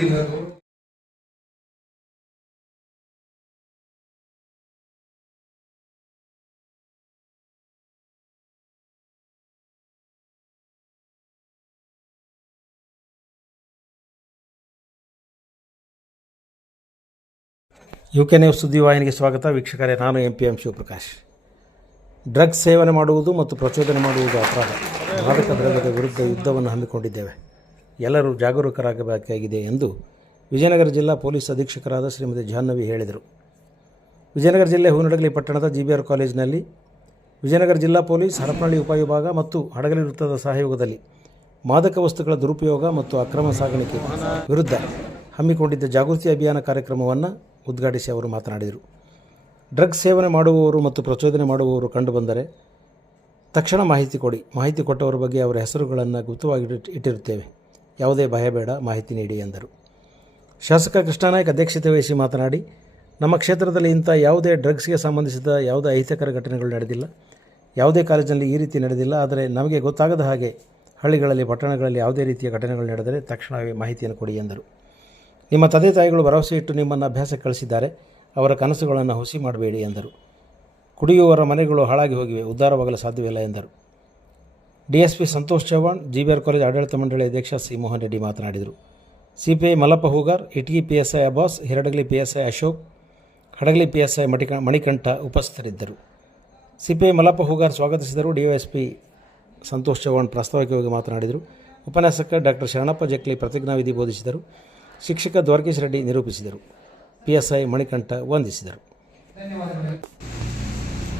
UK news ಸುದ್ದಿವಾಹಿನಿಗೆ ಸ್ವಾಗತ. ವೀಕ್ಷಕರೇ, ನಾನು MPM ಶಿವಪ್ರಕಾಶ್. ಡ್ರಗ್ಸ್ ಸೇವನೆ ಮಾಡುವುದು ಮತ್ತು ಪ್ರಚೋದನೆ ಮಾಡುವುದು ಅಪರಾಧ. ಮಾದಕ ದ್ರವ್ಯದ ವಿರುದ್ಧ ಯುದ್ಧವನ್ನು ಹಮ್ಮಿಕೊಂಡಿದ್ದೇವೆ. ಎಲ್ಲರೂ ಜಾಗರೂಕರಾಗಬೇಕಾಗಿದೆ ಎಂದು ವಿಜಯನಗರ ಜಿಲ್ಲಾ ಪೊಲೀಸ್ ಅಧೀಕ್ಷಕರಾದ ಶ್ರೀಮತಿ ಜಾಹ್ನವಿ ಹೇಳಿದರು. ವಿಜಯನಗರ ಜಿಲ್ಲೆ ಹೂನಡಗಲಿ ಪಟ್ಟಣದ GBR ಕಾಲೇಜಿನಲ್ಲಿ ವಿಜಯನಗರ ಜಿಲ್ಲಾ ಪೊಲೀಸ್, ಹರಪನಹಳ್ಳಿ ಉಪವಿಭಾಗ ಮತ್ತು ಹಡಗಲಿ ವೃತ್ತದ ಸಹಯೋಗದಲ್ಲಿ ಮಾದಕ ವಸ್ತುಗಳ ದುರುಪಯೋಗ ಮತ್ತು ಅಕ್ರಮ ಸಾಗಾಣಿಕೆ ವಿರುದ್ಧ ಹಮ್ಮಿಕೊಂಡಿದ್ದ ಜಾಗೃತಿ ಅಭಿಯಾನ ಕಾರ್ಯಕ್ರಮವನ್ನು ಉದ್ಘಾಟಿಸಿ ಅವರು ಮಾತನಾಡಿದರು. ಡ್ರಗ್ಸ್ ಸೇವನೆ ಮಾಡುವವರು ಮತ್ತು ಪ್ರಚೋದನೆ ಮಾಡುವವರು ಕಂಡುಬಂದರೆ ತಕ್ಷಣ ಮಾಹಿತಿ ಕೊಡಿ. ಮಾಹಿತಿ ಕೊಟ್ಟವರ ಬಗ್ಗೆ ಅವರ ಹೆಸರುಗಳನ್ನು ಗುಪ್ತವಾಗಿ ಇಟ್ಟಿರುತ್ತೇವೆ. ಯಾವುದೇ ಭಯ ಬೇಡ, ಮಾಹಿತಿ ನೀಡಿ ಎಂದರು. ಶಾಸಕ ಕೃಷ್ಣನಾಯ್ಕ ಅಧ್ಯಕ್ಷತೆ ವಹಿಸಿ ಮಾತನಾಡಿ, ನಮ್ಮ ಕ್ಷೇತ್ರದಲ್ಲಿ ಇಂಥ ಯಾವುದೇ ಡ್ರಗ್ಸ್ಗೆ ಸಂಬಂಧಿಸಿದ ಯಾವುದೇ ಅಹಿತಕರ ಘಟನೆಗಳು ನಡೆದಿಲ್ಲ. ಯಾವುದೇ ಕಾಲೇಜಿನಲ್ಲಿ ಈ ರೀತಿ ನಡೆದಿಲ್ಲ. ಆದರೆ ನಮಗೆ ಗೊತ್ತಾಗದ ಹಾಗೆ ಹಳ್ಳಿಗಳಲ್ಲಿ, ಪಟ್ಟಣಗಳಲ್ಲಿ ಯಾವುದೇ ರೀತಿಯ ಘಟನೆಗಳು ನಡೆದರೆ ತಕ್ಷಣವೇ ಮಾಹಿತಿಯನ್ನು ಕೊಡಿ ಎಂದರು. ನಿಮ್ಮ ತಂದೆ ತಾಯಿಗಳು ಭರವಸೆ ಇಟ್ಟು ನಿಮ್ಮನ್ನು ಅಭ್ಯಾಸಕ್ಕೆ ಕಳಿಸಿದ್ದಾರೆ. ಅವರ ಕನಸುಗಳನ್ನು ಹುಸಿ ಮಾಡಬೇಡಿ ಎಂದರು. ಕುಡಿಯುವವರ ಮನೆಗಳು ಹಾಳಾಗಿ ಹೋಗಿವೆ, ಉದ್ಧಾರವಾಗಲು ಸಾಧ್ಯವಿಲ್ಲ ಎಂದರು. DSP Santosh Chavan, GBR college ಆಡಳಿತ ಮಂಡಳಿ ಅಧ್ಯಕ್ಷ ಸಿ ಮೋಹನ್ ರೆಡ್ಡಿ ಮಾತನಾಡಿದರು. CPI Mallappa Hoogar, Itagi PSI Abbas, ಹಿರಡಗಲಿ PSI Ashok, Hadagali PSI Manikantha ಉಪಸ್ಥಿತರಿದ್ದರು. CPI ಮಲ್ಲಪ್ಪ ಹೂಗಾರ್ ಸ್ವಾಗತಿಸಿದರು. DYSP ಸಂತೋಷ್ ಚವ್ಹಾಣ್ ಪ್ರಾಸ್ತಾವಿಕವಾಗಿ ಮಾತನಾಡಿದರು. ಉಪನ್ಯಾಸಕ ಡಾಕ್ಟರ್ ಶರಣಪ್ಪ ಜಕ್ಲಿ ಪ್ರತಿಜ್ಞಾವಿಧಿ ಬೋಧಿಸಿದರು. ಶಿಕ್ಷಕ ದ್ವಾರಕೀಶ್ ರೆಡ್ಡಿ ನಿರೂಪಿಸಿದರು. PSI ಮಣಿಕಂಠ ವಂದಿಸಿದರು.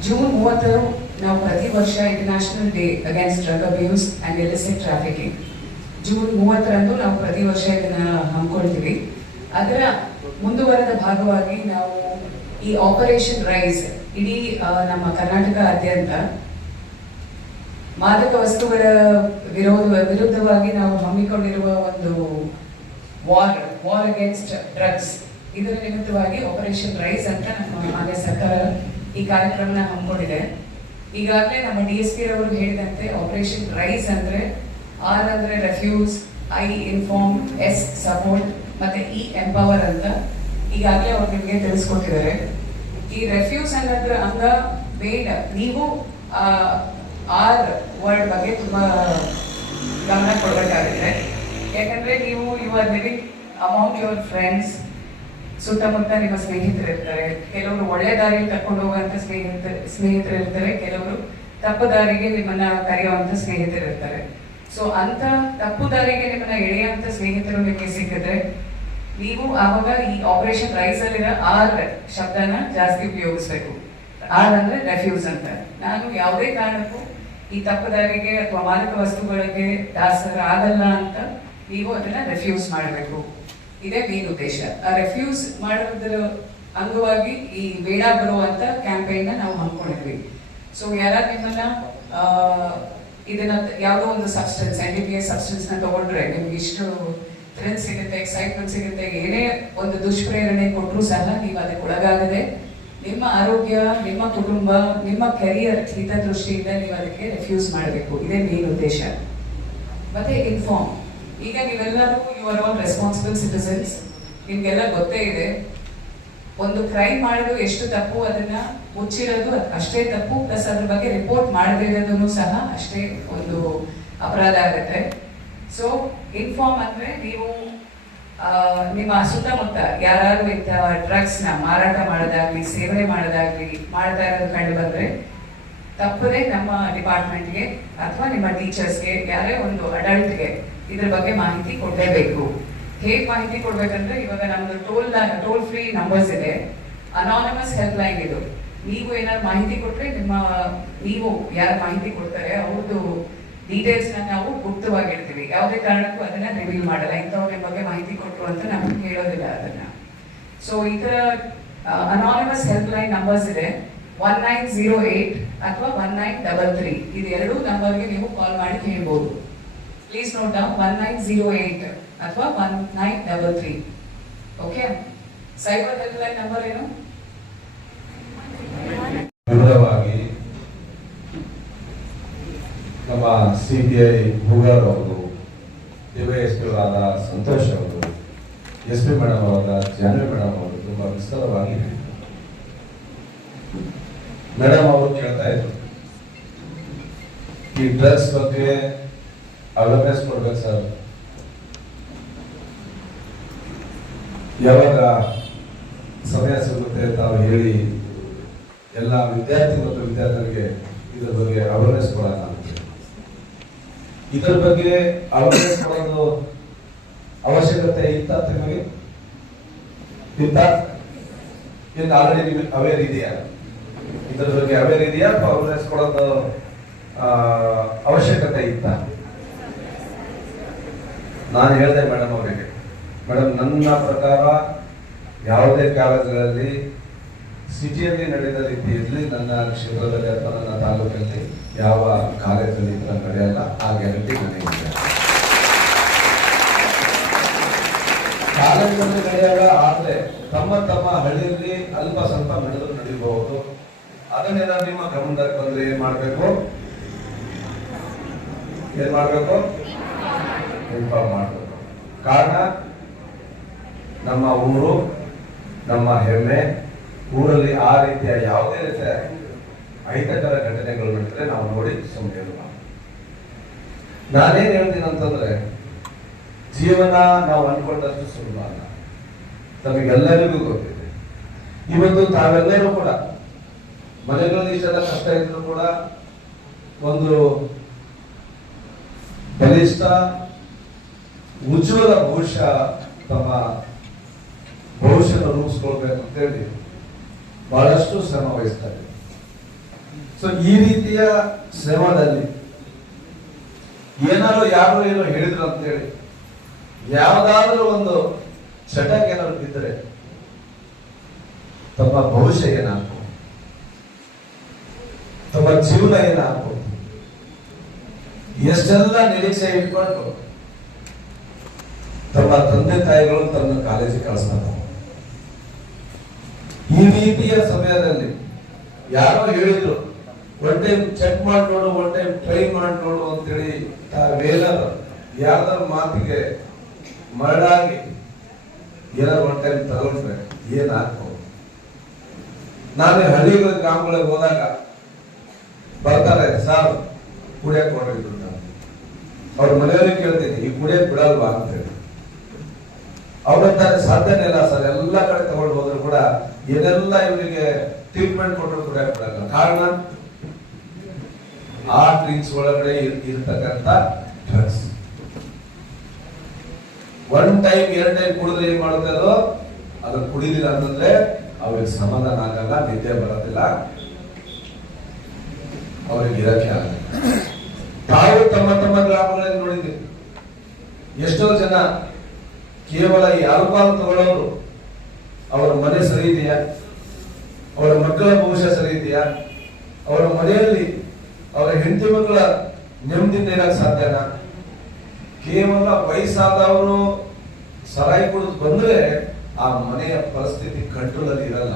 ಜೂನ್ 30 ನಾವು ಪ್ರತಿ ವರ್ಷ international day against drug abuse and illicit trafficking. June 30ರಂದು ನಾವು ಪ್ರತಿ ವರ್ಷ ಇದನ್ನ ಹಮ್ಮಿಕೊಳ್ತೀವಿ. ಅದರ ಮುಂದುವರೆದ ಭಾಗವಾಗಿ ನಾವು ಈ ಆಪರೇಷನ್ ರೈಸ್ ಇಡೀ ನಮ್ಮ ಕರ್ನಾಟಕದಾದ್ಯಂತ ಮಾದಕ ವಸ್ತುಗಳ ವಿರುದ್ಧವಾಗಿ ನಾವು ಹಮ್ಮಿಕೊಂಡಿರುವ ಒಂದು ವಾರ್ ಅಗೇನ್ಸ್ಟ್ ಡ್ರಗ್ಸ್, ಇದರ ನಿಮಿತ್ತವಾಗಿ ಆಪರೇಷನ್ ರೈಸ್ ಅಂತ ನಮ್ಮ ಮಾನ್ಯ ಸರ್ಕಾರ ಈ ಕಾರ್ಯಕ್ರಮನ ಹಮ್ಮಿಕೊಂಡಿದೆ. ಈಗಾಗಲೇ ನಮ್ಮ DSP ರವರು ಹೇಳಿದಂತೆ ಆಪರೇಷನ್ ರೈಸ್ ಅಂದ್ರೆ R ಅಂದ್ರೆ refuse, I inform, S support ಮತ್ತೆ E ಎಂಪವರ್ ಅಂತ ಈಗಾಗಲೇ ಅವ್ರು ನಿಮಗೆ ತಿಳಿಸ್ಕೊಟ್ಟಿದ್ದಾರೆ. ಈ ರೆಫ್ಯೂಸ್ ಅನ್ನೋದ್ರ ಅಂಗ ಬೇಡ, ನೀವು R ವರ್ಡ್ ಬಗ್ಗೆ ತುಂಬಾ ಗಮನ ಕೊಡಬೇಕಾಗಿದೆ. ಯಾಕಂದ್ರೆ ನೀವು you are living amongst your friends, ಸುತ್ತಮುತ್ತ ನಿಮ್ಮ ಸ್ನೇಹಿತರು ಇರ್ತಾರೆ. ಕೆಲವರು ಒಳ್ಳೆ ದಾರಿಗೆ ಕರ್ಕೊಂಡು ಹೋಗುವಂತ ಸ್ನೇಹಿತರು ಇರ್ತಾರೆ, ಕೆಲವರು ತಪ್ಪು ದಾರಿಗೆ ನಿಮ್ಮನ್ನ ಕರೆಯುವಂತ ಸ್ನೇಹಿತರು ಇರ್ತಾರೆ. ಸೊ ಅಂತ ತಪ್ಪು ದಾರಿಗೆ ನಿಮ್ಮನ್ನ ಎಳೆಯುವಂತ ಸ್ನೇಹಿತರು ನಿಮಗೆ ಸಿಕ್ಕಿದ್ರೆ ನೀವು ಆವಾಗ ಈ ಆಪರೇಷನ್ ರೈಸ್ ಅಲ್ಲಿರೋ R ಶಬ್ದನ ಜಾಸ್ತಿ ಉಪಯೋಗಿಸ್ಬೇಕು. R ಅಂದ್ರೆ ರೆಫ್ಯೂಸ್ ಅಂತ. ನಾನು ಯಾವುದೇ ಕಾರಣಕ್ಕೂ ಈ ತಪ್ಪು ದಾರಿಗೆ ಅಥವಾ ಮಾದಕ ವಸ್ತುಗಳಿಗೆ ದಾಸರಾಗಲ್ಲ ಅಂತ ನೀವು ಅದನ್ನ ರೆಫ್ಯೂಸ್ ಮಾಡಬೇಕು. ಇದೇ ಮೇನ್ ಉದ್ದೇಶ. ಆ ರೆಫ್ಯೂಸ್ ಮಾಡೋದ್ರ ಅಂಗವಾಗಿ ಈ ಬೇಡ ಬರುವಂತ ಕ್ಯಾಂಪೇನ್ ನಾವು ಹಮ್ಮಿಕೊಂಡಿದ್ವಿ. ಸೊ ಯಾರು ನಿಮ್ಮನ್ನ ಇದನ್ನ ಯಾವುದೋ ಒಂದು ಸಬ್ಸ್ಟೆನ್ಸ್, NDPA ಸಬ್ಸ್ಟೆನ್ಸ್ ನ ತಗೊಂಡ್ರೆ ನಿಮ್ಗೆ ಇಷ್ಟು ಥ್ರಿಲ್ ಸಿಗುತ್ತೆ, ಎಕ್ಸೈಟ್ಮೆಂಟ್ ಸಿಗುತ್ತೆ, ಏನೇ ಒಂದು ದುಷ್ಪ್ರೇರಣೆ ಕೊಟ್ಟರು ಸಹ ನೀವು ಅದಕ್ಕೆ ಒಳಗಾಗದೆ ನಿಮ್ಮ ಆರೋಗ್ಯ, ನಿಮ್ಮ ಕುಟುಂಬ, ನಿಮ್ಮ ಕೆರಿಯರ್ ಹಿತದೃಷ್ಟಿಯಿಂದ ನೀವು ಅದಕ್ಕೆ ರೆಫ್ಯೂಸ್ ಮಾಡಬೇಕು. ಇದೇ ಮೇನ್ ಉದ್ದೇಶ. ಮತ್ತೆ ಇನ್ಫಾರ್ಮ್. ಈಗ ನೀವೆಲ್ಲರೂ you are all responsible citizens. ನಿಮ್ಗೆಲ್ಲ ಗೊತ್ತೇ ಇದೆ, ಒಂದು ಕ್ರೈಮ್ ಮಾಡೋದು ಎಷ್ಟು ತಪ್ಪು, ಅದನ್ನ ಮುಚ್ಚಿರೋದು ಅಷ್ಟೇ ತಪ್ಪು, ಪ್ಲಸ್ ಅದ್ರ ಬಗ್ಗೆ ರಿಪೋರ್ಟ್ ಮಾಡದೇ ಇರೋದನ್ನು ಸಹ ಅಷ್ಟೇ ಒಂದು ಅಪರಾಧ ಆಗುತ್ತೆ. ಸೊ ಇನ್ಫಾರ್ಮ್ ಅಂದ್ರೆ ನೀವು ನಿಮ್ಮ ಸುತ್ತಮುತ್ತ ಯಾರು ಇಂಥ ಡ್ರಗ್ಸ್ ನ ಮಾರಾಟ ಮಾಡೋದಾಗ್ಲಿ, ಸೇವನೆ ಮಾಡೋದಾಗ್ಲಿ ಮಾಡ್ತಾ ಇರೋದು ಕಂಡು ಬಂದ್ರೆ ತಪ್ಪದೆ ನಮ್ಮ ಡಿಪಾರ್ಟ್ಮೆಂಟ್ಗೆ ಅಥವಾ ನಿಮ್ಮ ಟೀಚರ್ಸ್ಗೆ, ಯಾರೇ ಒಂದು ಅಡಲ್ಟ್ಗೆ ಇದ್ರ ಬಗ್ಗೆ ಮಾಹಿತಿ ಕೊಡಲೇಬೇಕು. ಹೇಗೆ ಮಾಹಿತಿ ಕೊಡ್ಬೇಕಂದ್ರೆ, ಇವಾಗ ನಮ್ದು ಟೋಲ್ ಫ್ರೀ ನಂಬರ್ಸ್ ಇದೆ, ಅನಾನಮಸ್ ಹೆಲ್ಪ್ ಲೈನ್ ಇದು. ನೀವು ಏನಾದ್ರು ಮಾಹಿತಿ ಕೊಟ್ರೆ ನೀವು ಯಾರು ಮಾಹಿತಿ ಕೊಡ್ತಾರೆ ಅವ್ರದ್ದು ಡೀಟೇಲ್ಸ್ ನಾವು ಗುಪ್ತವಾಗಿರ್ತೀವಿ. ಯಾವುದೇ ಕಾರಣಕ್ಕೂ ಅದನ್ನ ರಿವೀಲ್ ಮಾಡಲ್ಲ. ಇಂಥವ್ರ ನಿಮ್ಮ ಬಗ್ಗೆ ಮಾಹಿತಿ ಕೊಟ್ಟರು ಅಂತ ನಮ್ಗೆ ಹೇಳೋದಿಲ್ಲ ಅದನ್ನ. ಸೊ ಈ ತರ ಅನಾನಮಸ್ ಹೆಲ್ಪ್ ಲೈನ್ ನಂಬರ್ಸ್ ಇದೆ, 1908 ಅಥವಾ 1933. ಇದು ಎರಡು ನಂಬರ್ಗೆ ನೀವು ಕಾಲ್ ಮಾಡಿ ಹೇಳ್ಬೋದು. ಪ್ಲೀಸ್ ನೋಟ್ ಡೌನ್ 1908 ಅಥವಾ 1933. Okay. Cyber help line number ಏನು? ವಿವರವಾಗಿ ನಮ್ಮ CPI ಹೂಗಾರ್ ಅವರು, DYSP ಸಂತೋಷ್ ಅವರು SP ಮೇಡಮ್ ಅವರ ಜಾನ್ವಿ ಮೇಡಮ್ ಅವರು ತುಂಬಾ ವಿಸ್ತಾರವಾಗಿ ಮೇಡಮ್ ಅವರು ಕೇಳ್ತಾ ಇದ್ರು, ಈ ಡ್ರಗ್ಸ್ ಬಗ್ಗೆ ಅವೇರ್ನೆಸ್ ಕೊಡ್ಬೇಕು ಸರ್, ಯಾವಾಗ ಸಮಯ ಸಿಗುತ್ತೆ ತಾವು ಹೇಳಿ ಎಲ್ಲ ವಿದ್ಯಾರ್ಥಿ ಮತ್ತು ವಿದ್ಯಾರ್ಥಿಗಳಿಗೆ ಇದರ ಬಗ್ಗೆ ಅವೇರ್ನೆಸ್ ಕೊಡೋಣ ಅಂತ. ಇದರ ಬಗ್ಗೆ ಅವೇರ್ನೆಸ್ ಕೊಡೋದು ಅವಶ್ಯಕತೆ ಇತ್ತ ನಿಮಗೆ? ಇತ್ತ? ಇನ್ನು ಆಲ್ರೆಡಿ ನಿಮಗೆ ಅವೇರ್ ಇದೆಯಾ? ಇದರ ಬಗ್ಗೆ ಅವೇರ್ ಇದೆಯಾ ಅಥವಾ ಅವೇರ್ನೆಸ್ ಕೊಡೋದು ಅವಶ್ಯಕತೆ ಇತ್ತ? ನಾನು ಹೇಳಿದೆ ಮೇಡಮ್ ಅವರಿಗೆ, ಮೇಡಮ್ ನನ್ನ ಪ್ರಕಾರ ಯಾವುದೇ ಕಾಲೇಜುಗಳಲ್ಲಿ ಸಿಟಿಯಲ್ಲಿ ನಡೆದ ರೀತಿಯಲ್ಲಿ ನನ್ನ ಕ್ಷೇತ್ರದಲ್ಲಿ ಅಥವಾ ನನ್ನ ತಾಲೂಕಲ್ಲಿ ಯಾವ ಕಾಲೇಜಲ್ಲಿ ಇತರ ನಡೆಯಲ್ಲ, ಆ ಗ್ಯಾರಂಟಿ ನನಗೆ. ಕಾಲೇಜಲ್ಲಿ ನಡೆಯಲ್ಲ, ಆದ್ರೆ ತಮ್ಮ ತಮ್ಮ ಹಳ್ಳಿಯಲ್ಲಿ ಅಲ್ಪ ಸ್ವಲ್ಪ ನಡೆದ್ರು ನಡೀಬಹುದು. ಅದನ್ನೆಲ್ಲ ನಿಮ್ಮ ಗಮನದಲ್ಲಿ ಬಂದ್ರೆ ಏನ್ ಮಾಡ್ಬೇಕು ಇನ್ಫಾರ್ಮ್ ಮಾಡಬೇಕು. ಕಾರಣ ನಮ್ಮ ಊರು, ನಮ್ಮ ಹೆಮ್ಮೆ. ಊರಲ್ಲಿ ಆ ರೀತಿಯ ಯಾವುದೇ ರೀತಿಯ ಅಹಿತಕರ ಘಟನೆಗಳು ನಡೆದ್ರೆ ನಾವು ನೋಡಿ ಸುಮ್ಮನೆ. ನಾನೇನ್ ಹೇಳ್ತೀನಿ ಅಂತಂದ್ರೆ, ಜೀವನ ನಾವು ಅನ್ಕೊಂಡಷ್ಟು ಸುಲಭ ಅಲ್ಲ, ನಮಗೆಲ್ಲರಿಗೂ ಗೊತ್ತಿದೆ. ಇವತ್ತು ತಾವೆಲ್ಲರೂ ಕೂಡ ಮನೆಗಳಲ್ಲಿ ಇಷ್ಟೆಲ್ಲ ಕಷ್ಟ ಇದ್ರು ಕೂಡ ಒಂದು ಬಲಿಷ್ಠ ಉಜ್ವಲ ಭವಿಷ್ಯ ತಮ್ಮ ಭವಿಷ್ಯನ ರೂಪಿಸ್ಕೊಳ್ಬೇಕು ಅಂತೇಳಿ ಬಹಳಷ್ಟು ಶ್ರಮ ವಹಿಸ್ತಾರೆ. ಸೊ ಈ ರೀತಿಯ ಶ್ರಮದಲ್ಲಿ ಏನಾದ್ರು ಯಾರು ಏನೋ ಹೇಳಿದ್ರು ಅಂತೇಳಿ ಯಾವ್ದಾದ್ರೂ ಒಂದು ಚಟಕ್ಕೆ ಏನಾದ್ರು ಬಿದ್ದರೆ ತಮ್ಮ ಭವಿಷ್ಯ ಏನಾಗ್ಬೋದು, ತಮ್ಮ ಜೀವನ ಏನಾಗ್ಬೋದು, ಎಷ್ಟೆಲ್ಲ ನಿರೀಕ್ಷೆ ಇಟ್ಕೊಂಡು ತಮ್ಮ ತಂದೆ ತಾಯಿಗಳು ತನ್ನ ಕಾಲೇಜಿಗೆ ಕಳಿಸ್ತಾರೆ. ಈ ರೀತಿಯ ಸಮಯದಲ್ಲಿ ಯಾರೋ ಹೇಳಿದ್ರು, ಒನ್ ಟೈಮ್ ಚೆಕ್ ಮಾಡಿ ನೋಡು, ಒನ್ ಟೈಮ್ ಟ್ರೈ ಮಾಡಿ ನೋಡು ಅಂತೇಳಿ ತಾವೇನಾದ್ರು ಯಾವ್ದಾದ್ರು ಮಾತಿಗೆ ಮರಳಾಗಿ ಏನಾದ್ರು ಒನ್ ಟೈಮ್ ತಗೊಂಡ್ರೆ ಏನಾಗ್ಬೋದು? ನಾನು ಹಳ್ಳಿಗಳ ಗ್ರಾಮಗಳಿಗೆ ಹೋದಾಗ ಬರ್ತಾರೆ, ಸಾರ್ ಕುಡಿಯಕ್ ನೋಡಿದ್ರು, ನಾನು ಅವ್ರ ಮನೆಯವ್ರಿಗೆ ಕೇಳ್ತೀನಿ, ಈ ಕುಡಿಯಕ್ ಬಿಡಲ್ವಾ ಅಂತ ಹೇಳಿ. ಅವ್ರಂತಾರೆ, ಸಾಧ್ಯನೇ ಇಲ್ಲ ಸರ್, ಎಲ್ಲ ಕಡೆ ತಗೊಂಡು ಹೋದ್ರು ಕೂಡ ಏನೆಲ್ಲ ಇವರಿಗೆ ಟ್ರೀಟ್ಮೆಂಟ್ ಕೊಟ್ಟರು ಕೂಡ ಬಿಡಲ್ಲ. ಕಾರಣ ಆ ಡ್ರಿಂಕ್ಸ್ ಒಳಗಡೆ ಇರ್ತಕ್ಕಂಥ ಡ್ರಗ್ಸ್. ಒನ್ ಟೈಮ್ ಎರಡು ಟೈಮ್ ಕುಡಿದ್ರೆ ಏನ್ ಮಾಡುತ್ತೆ ಅದು ಕುಡಿಲಿಲ್ಲ ಅಂತಂದ್ರೆ ಅವ್ರಿಗೆ ಸಮಾಧಾನ ಆಗಲ್ಲ, ನಿದ್ದೆ ಬರೋದಿಲ್ಲ, ಅವ್ರಿಗೆ ಇರಕ್ಕೆ ಆಗಲ್ಲ. ತಾವು ತಮ್ಮ ತಮ್ಮ ಗ್ರಾಮಗಳಲ್ಲಿ ನೋಡಿದ್ದೀವಿ, ಎಷ್ಟೋ ಜನ ಕೇವಲ ಈ ಆಲ್ಕೋಹಾಲ್ ತಗೊಳ್ಳೋರು ಅವರ ಮನೆ ಸರಿ ಇದೆಯಾ, ಅವರ ಮಕ್ಕಳ ಭವಿಷ್ಯ ಸರಿ ಇದೆಯಾ, ಅವರ ಮನೆಯಲ್ಲಿ ಅವರ ಹೆಂಡತಿ ಮಕ್ಕಳ ನೆಮ್ಮದಿಯಿಂದ ಇರಕ್ಕೆ ಸಾಧ್ಯನಾ? ಕೇವಲ ವಯಸ್ಸಾದವರು ಸರಾಯಿ ಕುಡಿದು ಬಂದ್ರೆ ಆ ಮನೆಯ ಪರಿಸ್ಥಿತಿ ಕಂಟ್ರೋಲ್ ಅಲ್ಲಿ ಇರಲ್ಲ.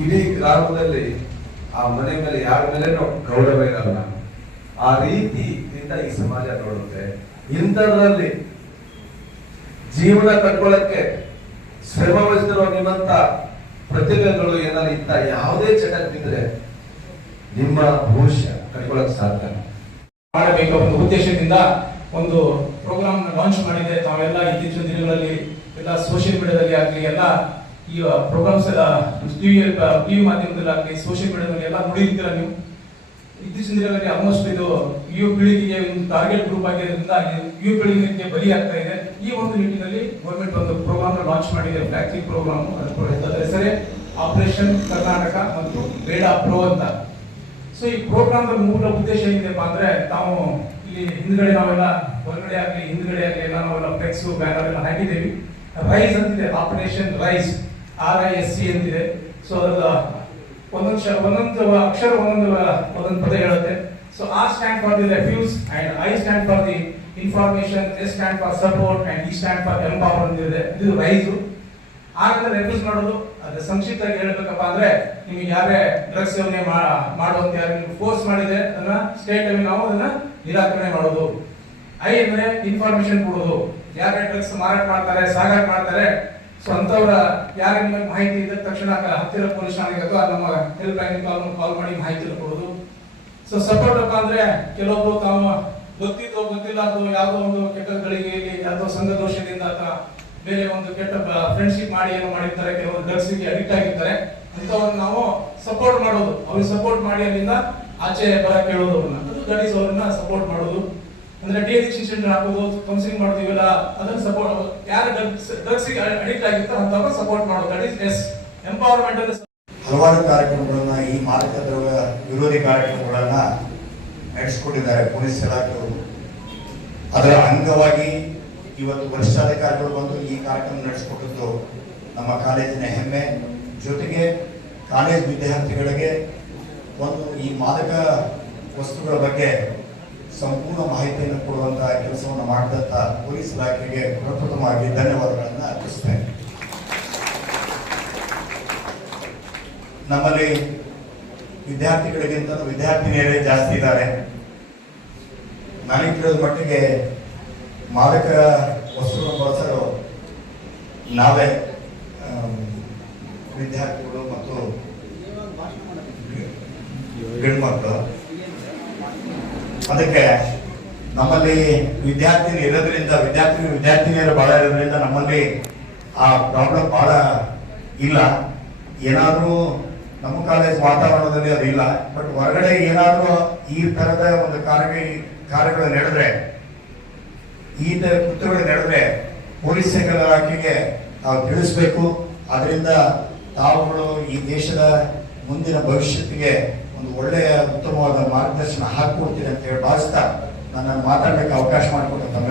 ಇಡೀ ಗ್ರಾಮದಲ್ಲಿ ಆ ಮನೆ ಮೇಲೆ ಯಾರ ಮೇಲೇನೋ ಗೌರವ ಇರಲ್ಲ. ಆ ರೀತಿಯಿಂದ ಈ ಸಮಾಜ ನೋಡುತ್ತೆ. ಇಂಥದ್ರಲ್ಲಿ ಜೀವನ ಕಟ್ಕೊಳ್ಳಕ್ಕೆ ಶ್ರಮ ವಹಿಸಿರುವ ನಿಮ್ಮಂತ ಪ್ರತಿಭೆಗಳು ಏನಾದ್ರು ಇತ್ತ ಯಾವುದೇ ಚಟಕ್ಕೆ ಬಿದ್ದರೆ ನಿಮ್ಮ ಭವಿಷ್ಯ ಕಟ್ಕೊಳ್ಳಕ್ ಸಾಧ್ಯ ಮಾಡಬೇಕು ಒಂದು ಉದ್ದೇಶದಿಂದ ಒಂದು ಪ್ರೋಗ್ರಾಮ್ ಲಾಂಚ್ ಮಾಡಿದೆ. ತಾವೆಲ್ಲ ಇತ್ತೀಚಿನ ದಿನಗಳಲ್ಲಿ ಎಲ್ಲ ಸೋಷಿಯಲ್ ಮೀಡಿಯಾದಲ್ಲಿ ಆಗಲಿ, ಎಲ್ಲ ಈ ಪ್ರೋಗ್ರಾಮ್ಸ್ ಟಿವಿ ಮಾಧ್ಯಮದಲ್ಲಿ ಆಗಲಿ, ಸೋಷಿಯಲ್ ಮೀಡಿಯಾದಲ್ಲಿ ಎಲ್ಲ ನೋಡಿರ್ತೀರ ನೀವು. ಇತ್ತೀಚಿನ ದಿನಗಳಲ್ಲಿ ಆಲ್ಮೋಸ್ಟ್ ಇದು ಯುವ ಪೀಳಿಗೆಗೆ ಒಂದು ಟಾರ್ಗೆಟ್ ಗ್ರೂಪ್ ಆಗಿರೋದ್ರಿಂದ ಯುವ ಪೀಳಿಗೆಗೆ ಬಲಿ ಆಗ್ತಾ ಇದೆ. ಈ ಒಂದು ನಿಟ್ಟಿನಲ್ಲಿ ಗೌರ್ಮೆಂಟ್ ಒಂದು ಪ್ರೋಗ್ರಾಮ್ ಲಾಂಚ್ ಮಾಡಿದೆ, ಫ್ಯಾಕ್ಟರಿ ಪ್ರೋಗ್ರಾಮ್. ಅದರ ಹೆಸರೇ ಆಪರೇಷನ್ ಕರ್ನಾಟಕ ಮತ್ತು ಬೇಡ ಪ್ರೋ ಅಂತ. ಸೊ ಈ ಪ್ರೋಗ್ರಾಮ್ ಮೂಲ ಉದ್ದೇಶ ಏನಿದೆಪ್ಪ ಅಂದ್ರೆ, ತಾವು ಇಲ್ಲಿ ಹಿಂದ್ಗಡೆ ನಾವೆಲ್ಲ ಹೊರಗಡೆ ಆಗಲಿ ಹಿಂದ್ಗಡೆ ಆಗಲಿ ಎಲ್ಲ ನಾವೆಲ್ಲ ಫ್ಲೆಕ್ಸ್ ಬ್ಯಾನರ್ ಎಲ್ಲ ಹಾಕಿದ್ದೇವೆ. ರೈಸ್ ಅಂತಿದೆ, ಆಪರೇಷನ್ ರೈಸ್, RISC ಅಂತಿದೆ. ಸೊ ಅದರ ಒಂದೊಂದು ಅಕ್ಷರ ಒಂದೊಂದು ಪದ ಹೇಳುತ್ತೆ. So R stand for the refuse and I stand for the information, S stand for support and E stand for empower ಅಂತಿದೆ. ಇದು ರೈಸ್. R ಅಂದ್ರೆ ರೆಫ್ಯೂಸ್ ಮಾಡೋದು. ಅದು ಸಂಕ್ಷಿಪ್ತವಾಗಿ ಹೇಳ್ಬೇಕಪ್ಪ ಅಂದ್ರೆ, ನಿಮಗೆ ಯಾರೇ ಡ್ರಗ್ಸ್ ಸೇವನೆ ಮಾಡುವಂತ ಯಾರು ಫೋರ್ಸ್ ಮಾಡಿದೆ ಅದನ್ನ ಸ್ಟೇಟ್ ಅಲ್ಲಿ ನಾವು ಅದನ್ನ ನಿರಾಕರಣೆ ಮಾಡೋದು. I ಅಂದ್ರೆ ಇನ್ಫಾರ್ಮೇಶನ್ ಕೊಡೋದು. ಯಾರೇ ಡ್ರಗ್ಸ್ ಮಾರಾಟ ಮಾಡ್ತಾರೆ, ಸಾಗಾಟ ಮಾಡ್ತಾರೆ, ಸೊ ಅಂತವರ ಯಾರ ಮಾಹಿತಿ ಇದ್ದ ತಕ್ಷಣ ಹತ್ತಿರ ಪೊಲೀಸ್ ಠಾಣೆಗೆ ಅಥವಾ ನಮ್ಮ ಹೆಲ್ಪ್ ಲೈನ್ ಕಾಲ್ ಮಾಡಿ ಮಾಹಿತಿ ಕೊಡೋದು. ಸೊ ಸಪೋರ್ಟ್ ಅಪ್ಪ ಅಂದ್ರೆ ಕೆಲವೊಬ್ರು ತಾವು ಗೊತ್ತಿದ್ದೋ ಗೊತ್ತಿಲ್ಲ ಅಥವಾ ಯಾವುದೋ ಒಂದು ಕೆಟ್ಟ ಗಳಿಗೆಯಲ್ಲಿ ಯಾವುದೋ ಸಂಘ ದೋಷದಿಂದ ಅಥವಾ ಬೇರೆ ಒಂದು ಕೆಟ್ಟ ಫ್ರೆಂಡ್ಶಿಪ್ ಮಾಡಿ ಏನೋ ಮಾಡಿರ್ತಾರೆ, ಕೆಲವರು ಡ್ರಗ್ಸ್ ಗೆ ಅಡಿಕ್ಟ್ ಆಗಿರ್ತಾರೆ, ಅಂತವ್ರನ್ನ ನಾವು ಸಪೋರ್ಟ್ ಮಾಡೋದು, ಅವ್ರಿಗೆ ಸಪೋರ್ಟ್ ಮಾಡಿ ಅಲ್ಲಿಂದ ಆಚೆ ಬರಕ್ಕೆ ಹೇಳೋದು, ಅವ್ರನ್ನ ದಟ್ ಈಸ್ ಅವ್ರನ್ನ ಸಪೋರ್ಟ್ ಮಾಡೋದು. ಅಂದ್ರೆ ಡಿ ಅಡಿಕ್ಷನ್ ಸೆಂಟರ್ ಹಾಕೋದು, ಕೌನ್ಸಿಲಿಂಗ್ ಮಾಡ್ತೀವಲ್ಲ, ಅದನ್ನ ಸಪೋರ್ಟ್, ಯಾರು ಡ್ರಗ್ಸ್ ಗೆ ಅಡಿಕ್ಟ್ ಆಗಿರ್ತಾರೆ ಅಂತವ್ರನ್ನ ಸಪೋರ್ಟ್ ಮಾಡೋದು, ದಟ್ ಈಸ್ ಎಸ್ ಎಂಪವರ್ಮೆಂಟ್. ಹಲವಾರು ಕಾರ್ಯಕ್ರಮಗಳನ್ನ, ಈ ಮಾದಕ ದ್ರವ್ಯ ವಿರೋಧಿ ಕಾರ್ಯಕ್ರಮಗಳನ್ನ ನಡೆಸಿಕೊಂಡಿದ್ದಾರೆ ಪೊಲೀಸ್ ಇಲಾಖೆಯವರು. ಅದರ ಅಂಗವಾಗಿ ಇವತ್ತು ವರಿಷ್ಠಾಧಿಕಾರಿಗಳು ಬಂದು ಈ ಕಾರ್ಯಕ್ರಮ ನಡೆಸಿಕೊಟ್ಟಿದ್ದು ನಮ್ಮ ಕಾಲೇಜಿನ ಹೆಮ್ಮೆ. ಜೊತೆಗೆ ಕಾಲೇಜ್ ವಿದ್ಯಾರ್ಥಿಗಳಿಗೆ ಒಂದು ಈ ಮಾದಕ ವಸ್ತುಗಳ ಬಗ್ಗೆ ಸಂಪೂರ್ಣ ಮಾಹಿತಿಯನ್ನು ಕೊಡುವಂತಹ ಕೆಲಸವನ್ನು ಮಾಡಿದಂಥ ಪೊಲೀಸ್ ಇಲಾಖೆಗೆ ಪ್ರಪ್ರಥಮವಾಗಿ ಧನ್ಯವಾದಗಳನ್ನು ಅರ್ಪಿಸ್ತೇನೆ. ನಮ್ಮಲ್ಲಿ ವಿದ್ಯಾರ್ಥಿಗಳಿಗಿಂತ ವಿದ್ಯಾರ್ಥಿನಿಯರೇ ಜಾಸ್ತಿ ಇದ್ದಾರೆ. ನನಗೆ ತಿಳಿದ ಮಟ್ಟಿಗೆ ಮಾದಕ ವಸ್ತುಗಳನ್ನು ಬಳಸಲು ನಾವೇ ವಿದ್ಯಾರ್ಥಿಗಳು ಮತ್ತು ಗಂಡು ಮಕ್ಕಳು. ಅದಕ್ಕೆ ನಮ್ಮಲ್ಲಿ ವಿದ್ಯಾರ್ಥಿನಿಯರು ಬಹಳ ಇರೋದ್ರಿಂದ ನಮ್ಮಲ್ಲಿ ಆ ಪ್ರಾಬ್ಲಮ್ ಬಹಳ ಇಲ್ಲ. ಏನಾದರೂ ನಮ್ಮ ಕಾಲೇಜ್ ವಾತಾವರಣದಲ್ಲಿ ಅದು ಇಲ್ಲ, ಬಟ್ ಹೊರಗಡೆ ಏನಾದರೂ ಈ ತರದ ಒಂದು ಕಾರ್ಯಗಳು ನಡೆದ್ರೆ, ಈ ತರ ಕೃತ್ಯಗಳು ನಡೆದ್ರೆ ಪೊಲೀಸ್ ಇಲಾಖೆಗೆ ನಾವು ತಿಳಿಸ್ಬೇಕು. ಅದರಿಂದ ತಾವುಗಳು ಈ ದೇಶದ ಮುಂದಿನ ಭವಿಷ್ಯತ್ತಿಗೆ ಒಂದು ಒಳ್ಳೆಯ ಉತ್ತಮವಾದ ಮಾರ್ಗದರ್ಶನ ಹಾಕಿಕೊಡ್ತೀರಿ ಅಂತ ಹೇಳಿ ಭಾವಿಸ್ತಾ ನನ್ನನ್ನು ಮಾತಾಡಲಿಕ್ಕೆ ಅವಕಾಶ ಮಾಡಿಕೊಟ್ಟ ತಮ್ಮ